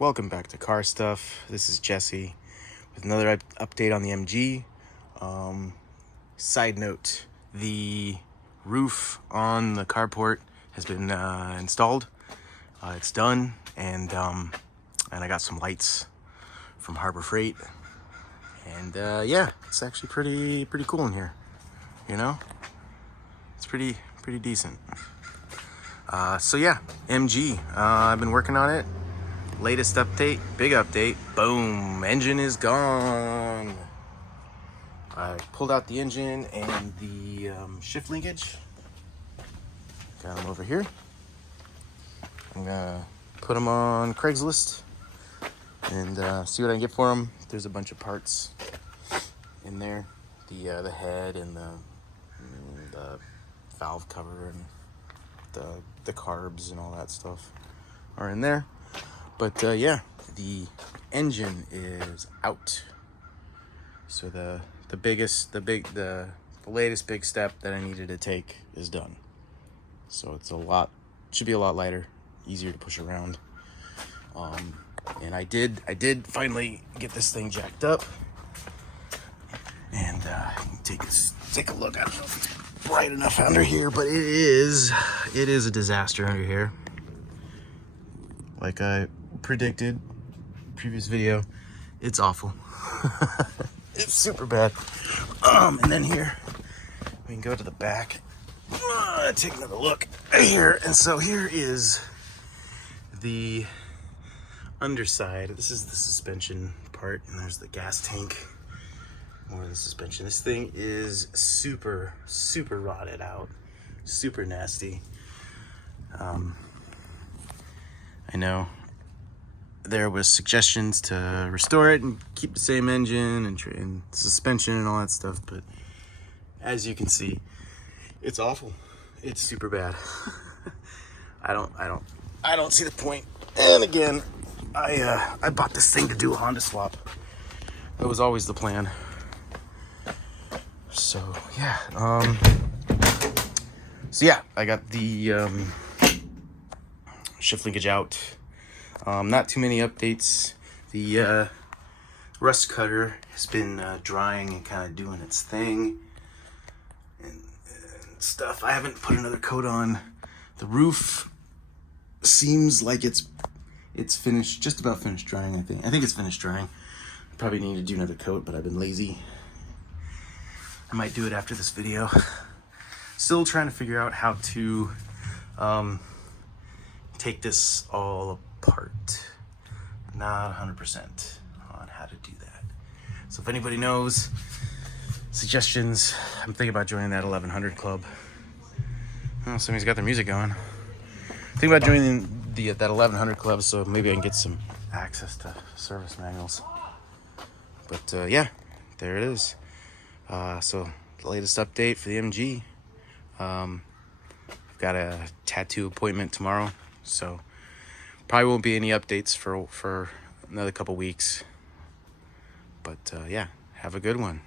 Welcome back to Car Stuff. This is Jesse with another update on the MG. Side note, the roof on the carport has been installed. It's done, and I got some lights from Harbor Freight, and yeah, it's actually pretty cool in here. You know, it's pretty decent. So yeah, MG. I've been working on it. Latest update, big update, boom, engine is gone. I pulled out the engine and the shift linkage. Got them over here. I'm gonna put them on Craigslist and see what I can get for them. There's a bunch of parts in there. The head and the valve cover and the carbs and all that stuff are in there. But yeah, the engine is out. So the latest big step that I needed to take is done. So it's should be a lot lighter, easier to push around. And I did finally get this thing jacked up. And take a look. I don't know if it's bright enough under here, but it is a disaster under here. Like I predicted previous video, it's awful. It's super bad. And then here we can go to the back, take another look here. And so here is the underside. This is the suspension part, and there's the gas tank. More of the suspension. This thing is super rotted out, super nasty. I know there was suggestions to restore it and keep the same engine and suspension and all that stuff, but as you can see, it's awful. It's super bad. I don't see the point. And again, I bought this thing to do a Honda swap. That was always the plan. So yeah, I got the shift linkage out. Not too many updates. The rust cutter has been drying and kind of doing its thing and stuff. I haven't put another coat on. The roof seems like it's finished, just about finished drying. I think it's finished drying. I probably need to do another coat, but I've been lazy. I might do it after this video. Still trying to figure out how to take this all apart. Not 100% on how to do that. So if anybody knows suggestions, I'm thinking about joining that 1100 club. Oh, somebody's got their music going. Thinking about joining that 1100 club, so maybe I can get some access to service manuals. But yeah, there it is. So the latest update for the MG. I've got a tattoo appointment tomorrow, so probably won't be any updates for another couple weeks. But yeah, have a good one.